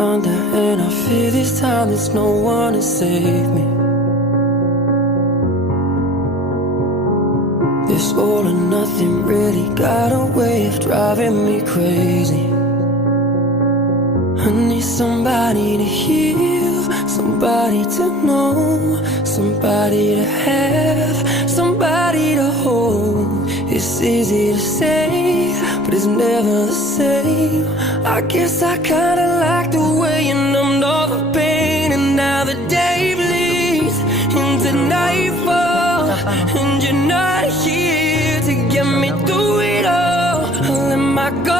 under, and I fear this time there's no one to save me. This all or nothing really got a way of driving me crazy. I need somebody to heal, somebody to know, somebody to have, somebody to hold. It's easy to say, but it's never the same. I guess I kinda like the way you numbed all the pain, and now the day bleeds into nightfall, and you're not here to get me through it all. I let my guard